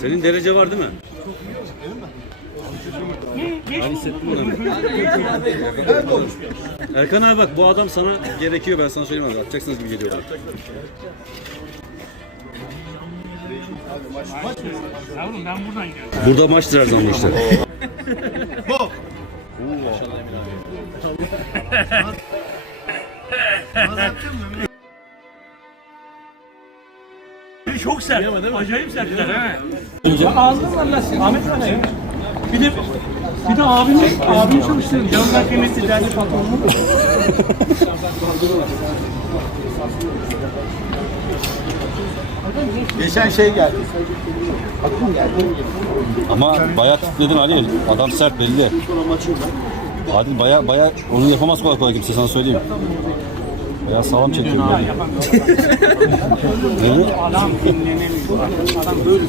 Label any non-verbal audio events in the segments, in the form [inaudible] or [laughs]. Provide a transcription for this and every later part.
Senin derece var değil mi? Bunu. Erkan abi bak bu adam sana gerekiyor ben sana söyleyeyim abi. Atacaksınız gibi geliyor bana. Yavrum ben buradan gidiyorum. Burada maçtır her zaman işte. Çok sert. Acayip sertler ha. Ağzını var lan. Ahmet ya. Bir de bir de abimi, abimi çalıştırdım. Canlar kıymetli değerli patronum. Geçen şey geldi. Ama bayağı titredin Ali. Adam sert belli. Adil baya baya onu yapamaz kolay kolay kimse sana söyleyeyim. Bayağı sağlam çekiyor. Neydi? Adam dinlenemiyor. Adam böyle.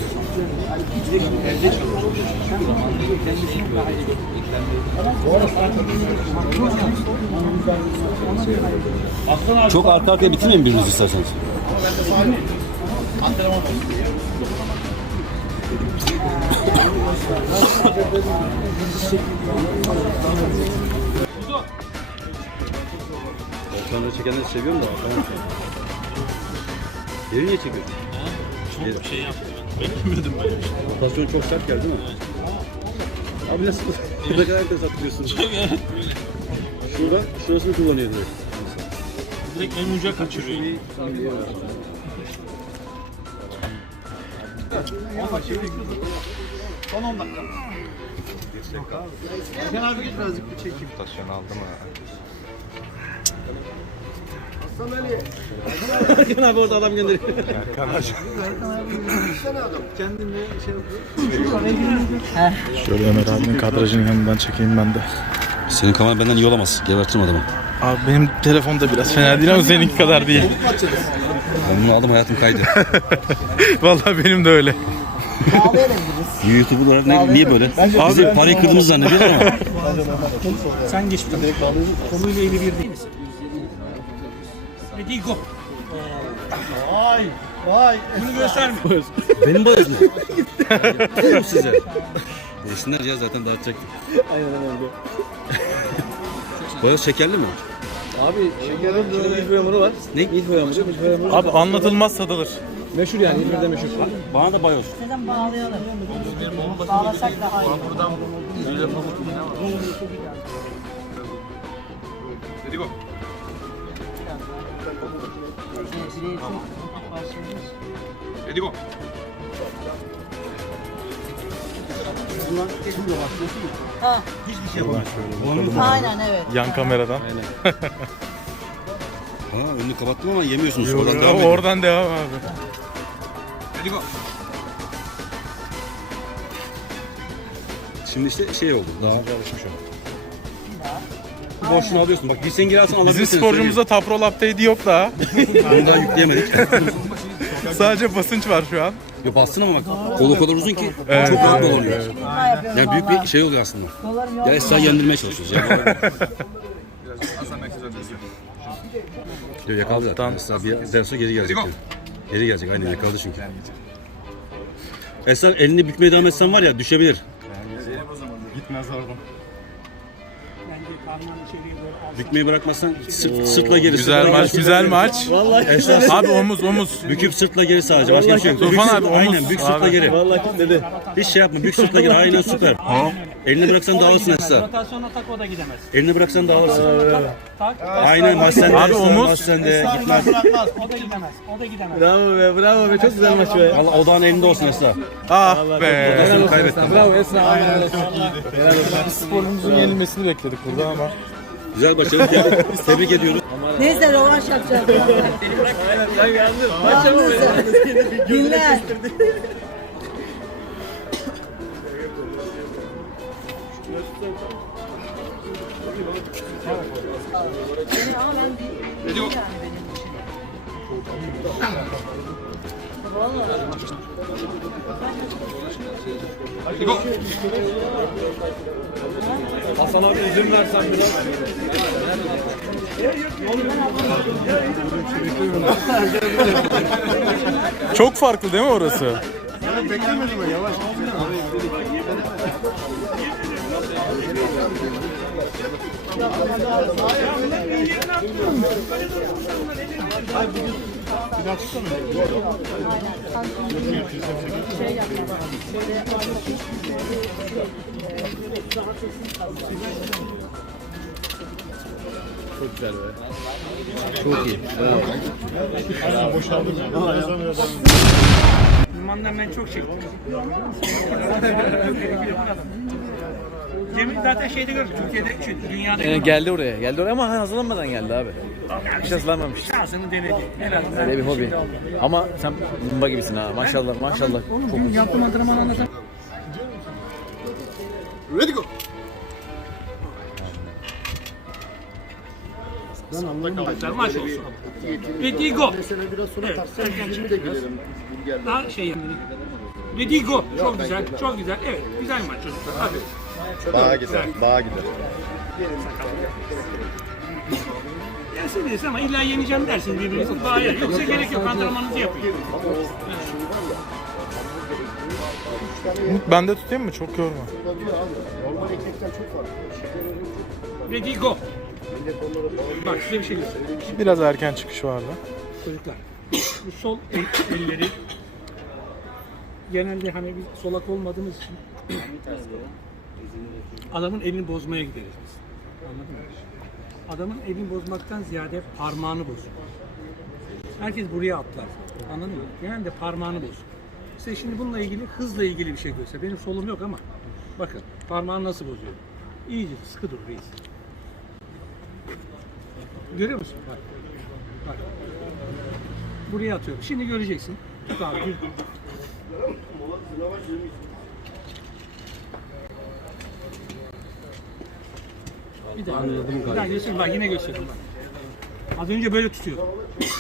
Çok arka arkaya bitirmeyin biriniz isterseniz. [laughs] Kamera çekenleri seviyorum da. Tamam. Yeri niye çekiyorsun? Çok şey yaptım ben. Beklemiyordum ben. Rotasyon çok sert geldi değil mi? Abi nasıl? ne kadar ters atlıyorsun? Şurada, şurasını kullanıyor direkt. Direkt en uca kaçırıyor. Son 10 dakika. Erkan abi git birazcık bir çekeyim. Rotasyon aldı mı? Erkan abi orada adam gönderiyor. Kendini şey yapıyor. Şöyle Ömer abinin kadrajını yanından çekeyim ben de. Senin kamera benden iyi olamaz. Gebertirim adamı. Abi benim telefon da biraz fena değil ama seninki kadar değil. Ben bunu aldım hayatım kaydı. [laughs] Vallahi benim de öyle. YouTube olarak ne, niye böyle? Bizi parayı kırdığımızı zannediyorlar ama. Sen geç bir. Konuyla ilgili bir değil misin? Hadi go. Vay vay. Bunu gösterme. [laughs] Benim bayız ne? [laughs] Diyorum size. Yesinler ya zaten dağıtacaktık. Aynen öyle. Boyaz şekerli mi? Abi şekerin milföy hamuru var. Ne? Milföy hamuru, milföy hamuru. Abi anlatılmaz tadılır. Meşhur yani İzmir'de meşhur. Bana da bayoz. Neden bağlayalım? Bağlasak daha iyi. Ha. Aynen evet. Yan kameradan. Ha önünü kapattım ama yemiyorsunuz. Yo, Oradan devam oradan devam abi. Şimdi işte şey oldu. Daha önce alışmış oldum. Boşuna alıyorsun. Bak bir sen girersen Bizim alabilirsin. sporcumuzda Taprol update'i yok daha. Bunu daha yükleyemedik. [laughs] Sadece basınç var şu an. Ya bassın ama bak kolu o kadar uzun ki Evet, çok rahat evet, dolanıyor. Yani büyük bir şey oluyor aslında. Ya. Esra'yı yendirmeye çalışıyoruz. Yani. Yok yakaladı zaten. Esra bir derse sonra geri gelecek. yani. Geri gelecek aynen yakaladı çünkü. Esra elini bükmeye devam etsen var ya düşebilir. Bence karnından içeriye doğru al. Bükmeyi bırakmazsan sırt, sırtla geri. Güzel sırtla maç, geri. güzel maç. Esra Abi omuz omuz. büküp sırtla geri sadece. Başka bir şey yok. Tufan Bük abi, omuz. Aynen bük sırtla Abi. geri. Vallahi kilitledi. Hiç şey yapma. Bük sırtla geri. Aynen süper. Elini bıraksan dağılırsın Esra. Rotasyona tak o da gidemez. Elini bıraksan dağılırsın. Tak. Aynen maç sende. Abi, Esra, omuz. Maç sende. Gitmez. O da gidemez. O da gidemez. Bravo be bravo be çok güzel maç be. Valla odağın elinde olsun Esra. Ah be. Odasını kaybettin. Bravo Esra. Aynen çok iyiydi. Sporumuzun yenilmesini bekledik burada ama. Güzel başarı. [laughs] Tebrik ediyoruz. Neyse rövanş yapacağız. Ben yandım. Yalnız dinle. Beni ama ben değil. Yani benim işim. Hasan abi izin versen biraz. Çok farklı değil mi orası? Beklemedim ben yavaş. Şey Çok güzel be. Çok iyi. Limandan ben çok çektim. Zaten şeyde gördük. Türkiye'de, şey, dünyada Yani geldi oraya. Geldi oraya ama hazırlanmadan geldi abi. Hiç hazırlanmamış. şansını denedi. Herhalde. Öyle bir hobi. Ama sen bomba gibisin ha. Maşallah maşallah. Oğlum dün yaptığım antrenman anlatan. Ready go. Maç olsun. Ready go. Mesela biraz sonra Evet, taksan erken 20 çıktı de. Burgerler. Daha şey yapayım. Ready go. Çok güzel, çok güzel. Evet, güzel maç çocuklar. Hadi. Bağa gider, bağa gider. Gelseniz ama illa yeneceğim dersin birbirinizi. Daha yer. Yoksa gerek yok. Antrenmanınızı yapın. Ben de tutayım mı? Çok yorma. Normal ekmekten çok var. Ready go. Bak size bir şey göstereyim. Biraz erken çıkış vardı. Çocuklar. Bu sol el- elleri genelde hani biz solak olmadığımız için adamın elini bozmaya gideriz biz. Anladın mı? Adamın elini bozmaktan ziyade parmağını bozur. Herkes buraya atlar. Anladın mı? Genelde parmağını bozur. Size şimdi bununla ilgili hızla ilgili bir şey göster. Benim solum yok ama bakın parmağını nasıl bozuyor. İyice sıkı dur reis. Görüyor musun? Bak. Bak. Buraya atıyorum. Şimdi göreceksin. Tut abi. Bir daha. Bir daha göstereyim. Bak yine göstereyim bak. Az önce böyle tutuyorum.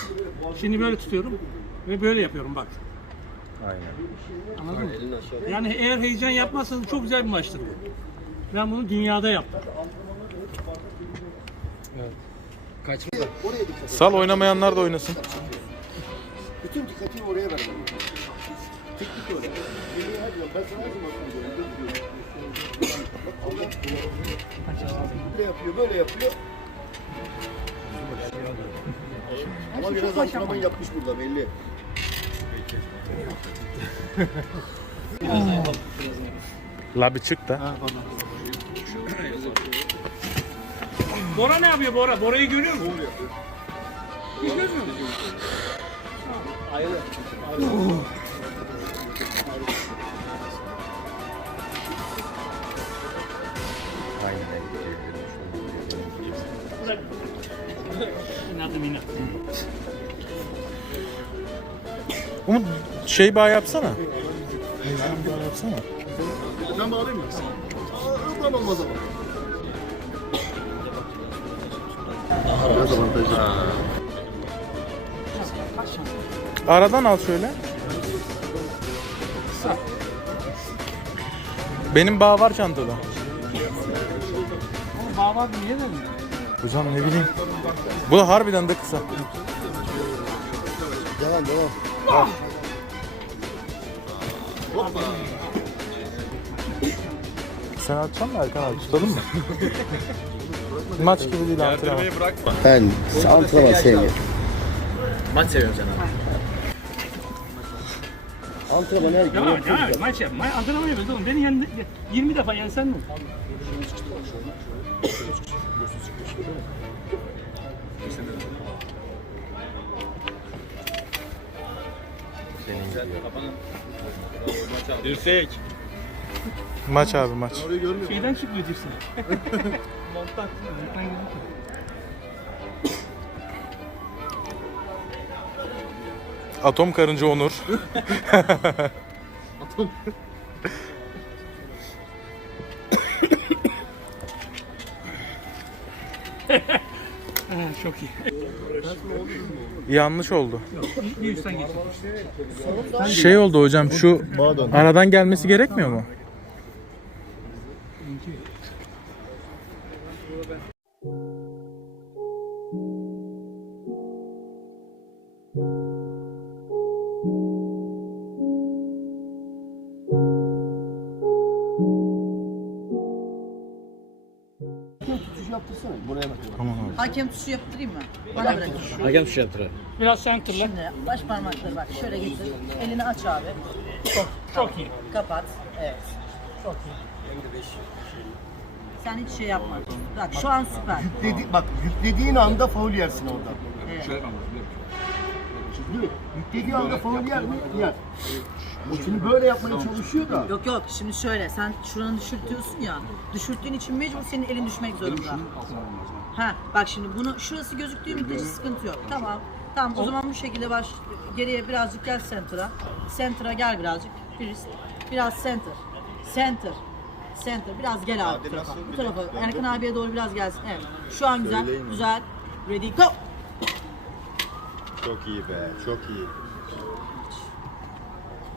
[coughs] Şimdi böyle tutuyorum ve böyle yapıyorum bak. Aynen. Anladın mı? Yani eğer heyecan yapmazsanız çok güzel bir maçtır bu. Ben bunu dünyada yaptım. Sal oynamayanlar da oynasın. Bütün dikkatini oraya ver. Böyle yapıyor, böyle yapıyor. Ama biraz antrenman yapmış burada belli. La bir çık da. Bora ne yapıyor Bora? Bora'yı görüyor musun? Hiç görmüyor musun? İnadım inat. Umut şey bağ yapsana. Bağ yapsana. Ben bağlayayım mı? Ben olmaz ama. Biraz avantajlı. Aradan al şöyle. Benim bağ var çantada. Ama baba niye dedim? Hocam ne bileyim. Bu da harbiden de kısa. Devam devam. Sen atacaksın mı Erkan abi? Tutalım mı? Maç gibi değil antrenman. Ben antrenman sevmiyorum. Maç seviyorum sen abi. Antrenman her gün Ya, yapıyoruz. ya maç yap. Maç antrenman yapıyoruz oğlum. Beni yendi, 20 defa yensen mi? Dirsek. Maç abi maç. Şeyden çıkmıyor dirsin. [laughs] Monttan. Atom karınca Onur. Ha, çok iyi. Yanlış oldu. Bir üstten geçin. Şey oldu hocam şu aradan gelmesi gerekmiyor mu? Hakem tuşu yaptırayım mı? Bana bırak. Hakem tuşu yaptır. Biraz center'la. Şimdi baş parmakları bak şöyle getir. Elini aç abi. Çok, Çok iyi. Kapat. Evet. Çok iyi. Sen hiç şey yapma. Bak şu an süper. Yükledi, bak yüklediğin anda faul yersin orada. Evet. Yüklediği anda faul yer mi? Yer. O şimdi böyle yapmaya çalışıyor da. Yok yok şimdi şöyle sen şuranı düşürtüyorsun ya. Düşürttüğün için mecbur senin elin düşmek zorunda. Ha bak şimdi bunu şurası gözüktüğü müddetçe sıkıntı yok. Tamam. Tamam o zaman bu şekilde baş geriye birazcık gel center'a. Center'a gel birazcık. Firist. Biraz center. Center. Center. Biraz gel abi bu tarafa. Bu tarafa. Erkan abiye doğru biraz gelsin. Evet. Şu an güzel. Güzel. Ready go. Çok iyi be, çok iyi.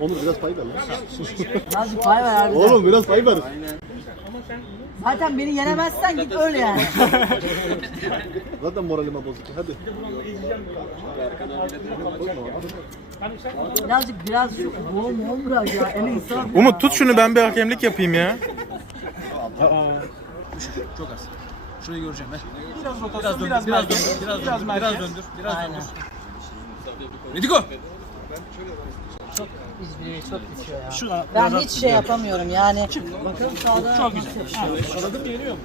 Onur biraz pay ver lan. Azıcık pay ver abi. Oğlum biraz pay ver. Zaten beni yenemezsen git öyle yani. [laughs] Zaten moralime bozuk. Hadi. Birazcık biraz şu boğum boğum bırak ya. Eli insaf ya. Umut tut şunu ben bir hakemlik yapayım ya. Çok az. Şurayı göreceğim ben. Biraz rotasyon, biraz, biraz, döndür, biraz, biraz, biraz, biraz döndür, biraz Aynen. döndür. Ready go. İzmir'i çok bitiyor ya. Şuradan Ben hiç şey yapamıyorum yani. Bakalım sağda çok güzel. Anladım geliyor mu?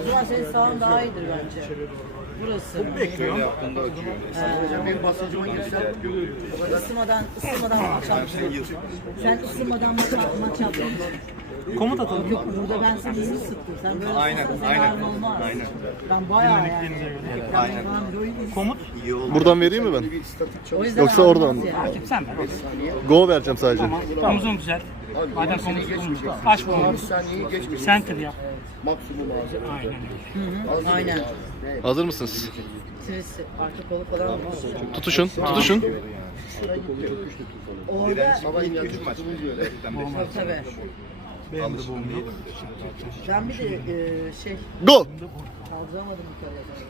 O zaman senin sağın daha iyidir bence. Burası. Benim basıncıma girse Isınmadan, ısınmadan maç yapmıştın. Sen ısınmadan maç, maç yaptın. Komut atalım. Yok burada ben seni iyi sıktım. Sen böyle aynen, aynen. olmaz. Aynen. Ben bayağı yani. Aynen. Komut. Buradan vereyim mi ben? Yoksa oradan. yani. Sen ver. Go vereceğim sadece. Omuzun güzel. Madem komut omuz. Aç geçmiş. Center yap. Maksimum ağzı. Aynen. Aynen. Hazır mısınız? Sırası, arka kolu falan. Tutuşun, tutuşun. Orada Sabah yatışmaz. tabii. Ben bir de e, şey Go! algılamadım bir kere.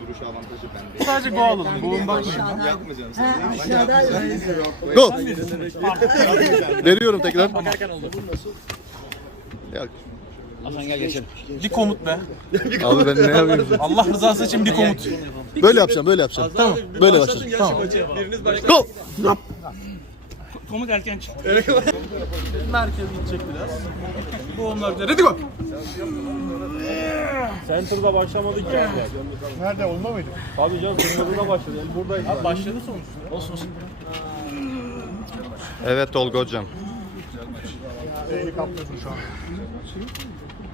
Duruş avantajı bende. Sadece go alalım. Boğum bakmayın. Yapmayacağım. Ha aşağıda öyle. Go! Veriyorum tekrar. Ya, Hasan gel geçelim. Bir komut be. [laughs] abi ben ne yapayım? Allah rızası için bir komut. Böyle yapacağım, böyle yapacağım. Tamam. Böyle başladım. Tamam. Go! Komut erken çık. Merkez gidecek biraz. Boğumlar güzel. Ready go. Center'da başlamadık ya. Nerede? Onda mıydı? Tabii canım kırmızıda başladı. Yani buradayız. Abi başladı sonuçta. Olsun olsun. Evet Tolga hocam. Eli kaptırdın şu an.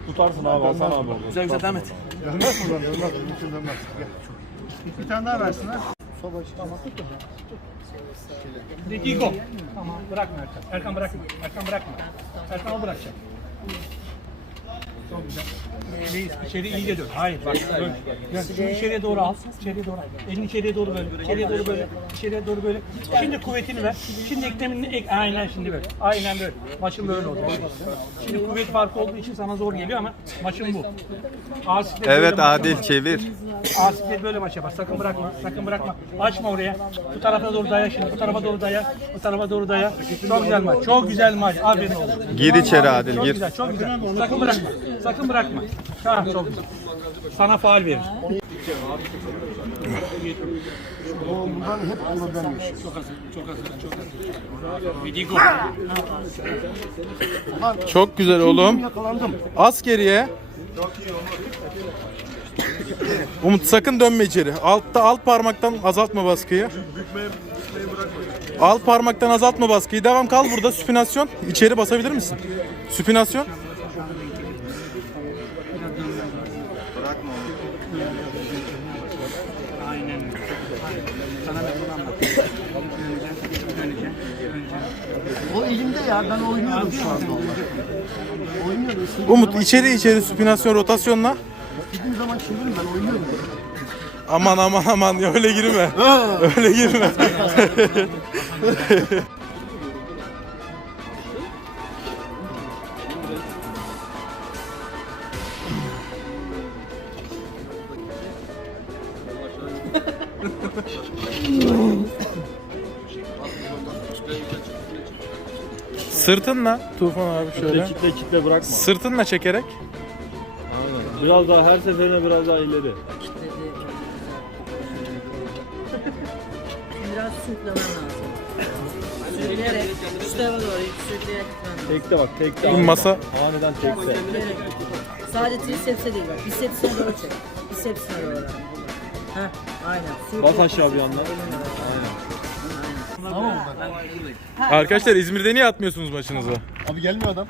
Tutarsın abi Hasan abi. orada. Güzel güzel devam et. Dönmez buradan dönmez. Mümkün dönmez. Gel. Bir tane daha versinler. Ready go. Tamam bırakma Erkan. Erkan bırakma. Erkan bırakma. Erkan o bırakacak. Çok güzel. Reis içeri iyice dön. Hayır bak dön. Dön. Şimdi içeriye doğru al. İçeriye doğru al. Elini içeriye doğru böyle. İçeriye doğru böyle. İçeriye doğru böyle. Şimdi kuvvetini ver. Şimdi eklemini ek. Aynen şimdi böyle. Aynen böyle. Maçın böyle oldu. Şimdi kuvvet farkı olduğu için sana zor geliyor ama maçın bu. Asif'le böyle Evet maç Adil yapar. çevir. Asif'le böyle maç yapar. Sakın bırakma. Sakın bırakma. Açma oraya. Bu tarafa doğru daya şimdi. Bu tarafa doğru daya. Bu tarafa doğru daya. Çok güzel maç. Çok güzel maç. Aferin oğlum. Gir içeri Adil Çok gir. güzel. Çok güzel. Sakın bırakma. Sakın bırakma. Ha, çok güzel. Sana faal verir. Bundan hep yaşıyor. Çok hazır. Çok hazır. Çok hazır. Çok güzel oğlum. Yakalandım. Az geriye. Umut sakın dönme içeri. Altta alt parmaktan azaltma baskıyı. Alt parmaktan azaltma baskıyı. Devam kal burada. Süpinasyon. İçeri basabilir misin? Süpinasyon. O elimde ya. Ben oynuyorum şu anda. Oynuyorum. Umut içeri içeri süpinasyon rotasyonla. İstediğim zaman çevirin ben oynuyorum. Aman aman aman [laughs] öyle girme. öyle girme. [laughs] Sırtınla Tufan abi şöyle. Kitle kitle bırakma. Sırtınla çekerek. Aynen. Biraz daha her seferine biraz daha ileri. Biraz sürüklemen lazım. Sürükleyerek tarafa doğru sürükleyerek gitmen lazım. Tekte bak tekte. Bu masa Aniden tekte. Sürükleyerek. Sadece triceps'e değil bak. Bisepsine doğru çek. Bisepsine doğru. Heh, aynen. Sürükleyerek Bas aşağı bir yandan. Arkadaşlar İzmir'de niye atmıyorsunuz maçınızı? Abi gelmiyor adam.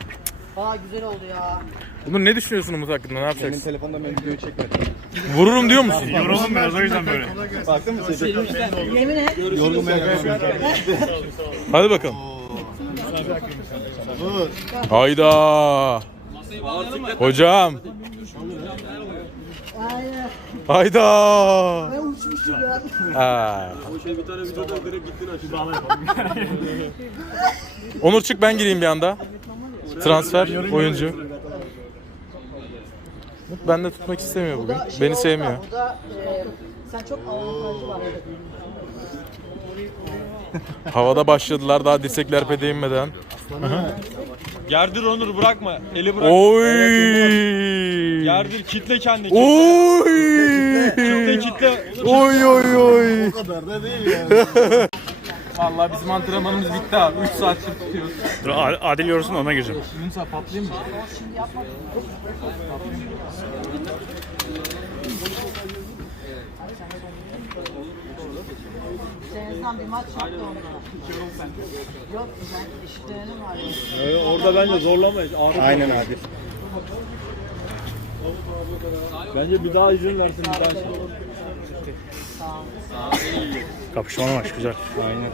Aa güzel oldu ya. Bunu ne düşünüyorsun Umut hakkında? Ne Senin yapacaksın? telefonda ben videoyu çekmedim. Vururum diyor musun? Yoruldum biraz o yüzden böyle. Baktın mı çekecek? Yemin et. Yorulmaya geldim. Hadi bakalım. Hayda. Hocam. Aynen. Hayda. Ben uçmuşum ya. Ha. Onur çık ben gireyim bir anda. Transfer oyuncu. Ben de tutmak istemiyor bugün. Şey Beni sevmiyor. Bu da e, sen çok avantajlı var. Havada başladılar daha dirsekler değinmeden. Gerdir Onur bırakma. Eli bırak. Oy. Gerdir kitle kendini. Oy. Kitle kitle. Oy oy oy. O kadar da değil yani. [laughs] Vallahi bizim antrenmanımız bitti abi. 3 saat tutuyoruz. Dur Adil yorulsun ona gireceğim. Yunus abi patlayayım mı? Denizden bir maç yaptı onunla. Yok ben işlerim var. ya. Orada bence zorlamayız. Ağrı Aynen abi. Bence bir daha izin versin bir daha şey. Kapışmalı maç güzel. Aynen.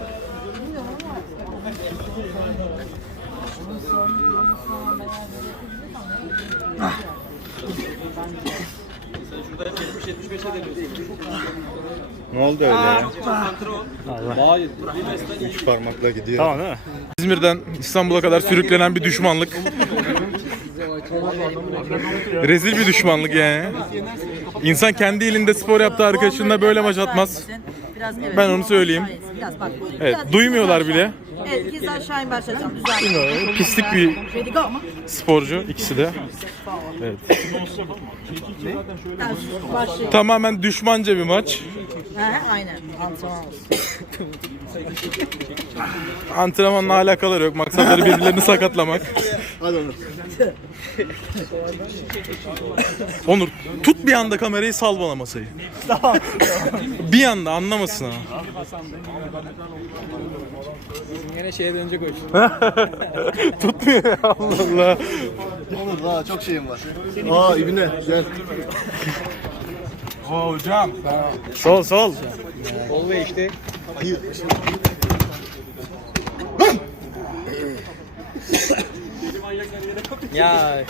Ne oldu öyle ya? Daha Üç parmakla gidiyor. Tamam değil mi? İzmir'den İstanbul'a kadar sürüklenen bir düşmanlık. Rezil bir düşmanlık yani. İnsan kendi elinde spor yaptığı arkadaşınla böyle maç atmaz. Ben onu söyleyeyim. Biraz bak. Evet, duymuyorlar bile. Evet, ikizler aşağı in başlayacağım. Düzelteceğim. Pislik bir sporcu ikisi de. Evet. Tamamen düşmanca bir maç. He, aynen. Antrenman olsun. Antrenmanla alakaları yok. Maksatları birbirlerini sakatlamak. Hadi Onur. Onur tut bir anda kamerayı sal bana masayı. bir anda anlamasın ha. Yine şeye dönecek o iş. [laughs] Tutmuyor Allah Allah. Onur daha çok şeyim var. Aa İbne gel. Oo hocam. Sol sol. Sol ve işte. ya.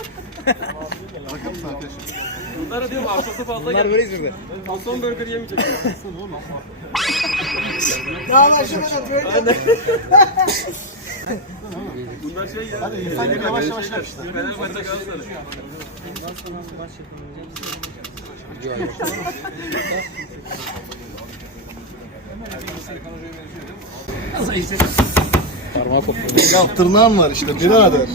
Bunlara diyorum hafızası fazla Bunlar böyle İzmir'de. Son burger yemeyecek. [laughs] Daha başlamadan böyle. Bunlar şey ya. Hadi yavaş yavaş işte. Fenerbahçe Galatasaray. Ya tırnağın var işte birader.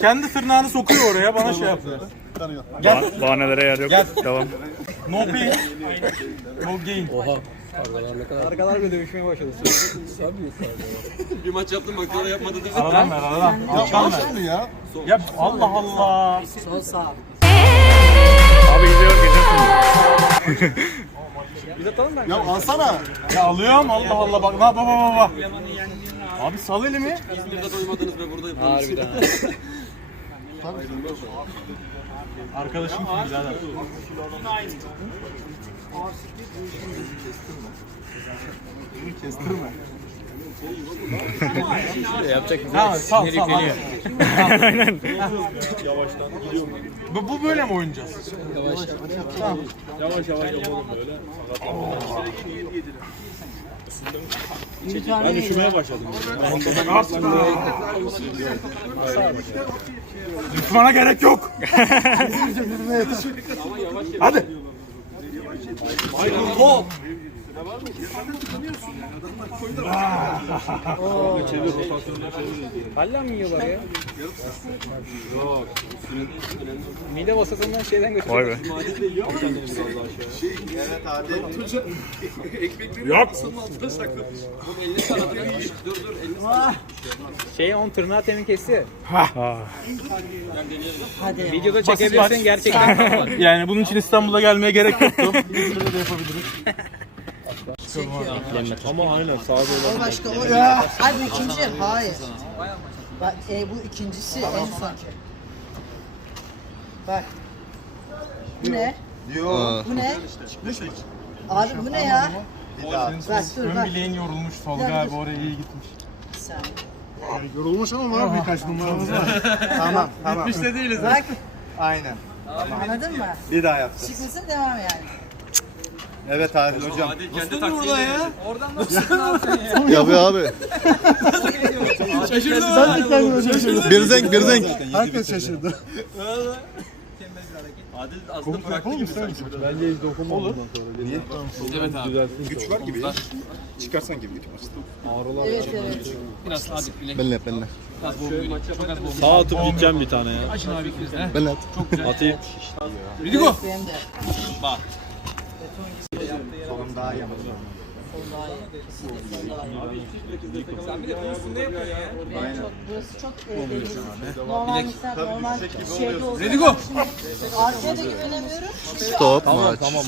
Kendi tırnağını sokuyor oraya bana şey yapıyor. Tanıyor. Bahanelere yer yok. Devam. No pain. No gain. Arkalar bile dövüşmeye başladı. Bir maç yaptım bak sonra yapmadı dedi. Aradan ver aradan. Ya al şunu ya. Ya Allah Allah. Sol sağ. Abi gidiyor gidiyor. [laughs] Ya alsana. Ya alıyorum Allah Allah bak bak bak bak bak. Abi sal elimi. İzmir'de doymadınız be buradayım. Harbiden. [laughs] Arkadaşım kim birader? Kestirme. Tamam sal sal hadi. Aynen. Bu, bu böyle mi oynayacağız? Yavaş yavaş yapalım böyle. Ben üşümeye başladım. Düşmana gerek yok. Hadi. Hala mı yiyorlar ya? Mide vasatından şeyden götürüyor. Vay be. Yok. Şey on tırnağı temin kesti. Hadi. Videoda çekebilirsin gerçekten. [laughs] Yani bunun için İstanbul'a gelmeye gerek yoktu. [laughs] Burada da yapabiliriz. Ama aynen sağda olan. O başka o. Hayır bu ikinci. Hayır. Bak e, bu ikincisi en son. Bak. Bu ne? Diyor. Bu ne? Abi bu ne ya? Bak dur Ön bak. bileğin yorulmuş Tolga abi oraya iyi gitmiş. Bir saniye. Yorulmuş ama var birkaç numaramız var. Tamam tamam. Bak Aynen. anladın mı? Bir daha yapacağız. Çıkmasın devam yani. Evet Adil hocam. Oradan nasıl [laughs] Yapıyor abi. Sen de kendine şaşırdın. Bir zenk bir zenk. Herkes şaşırdı. Bence hiç dokunma Olur. Niye? Evet abi. Güç var gibi ya. Çıkarsan gibi güç var. Evet evet. Biraz bilek. Benle benle. Az. Çok. Sağ atıp gideceğim bir tane ya. Açın abi ikiniz de. Benle at. Atayım. Ridigo. Benim Bak. Solum daha iyi. Kesinlikle sol daha iyi. E. Normal mesela normal şeyde olsa. Redigo. Arkaya Stop maç. Tamam.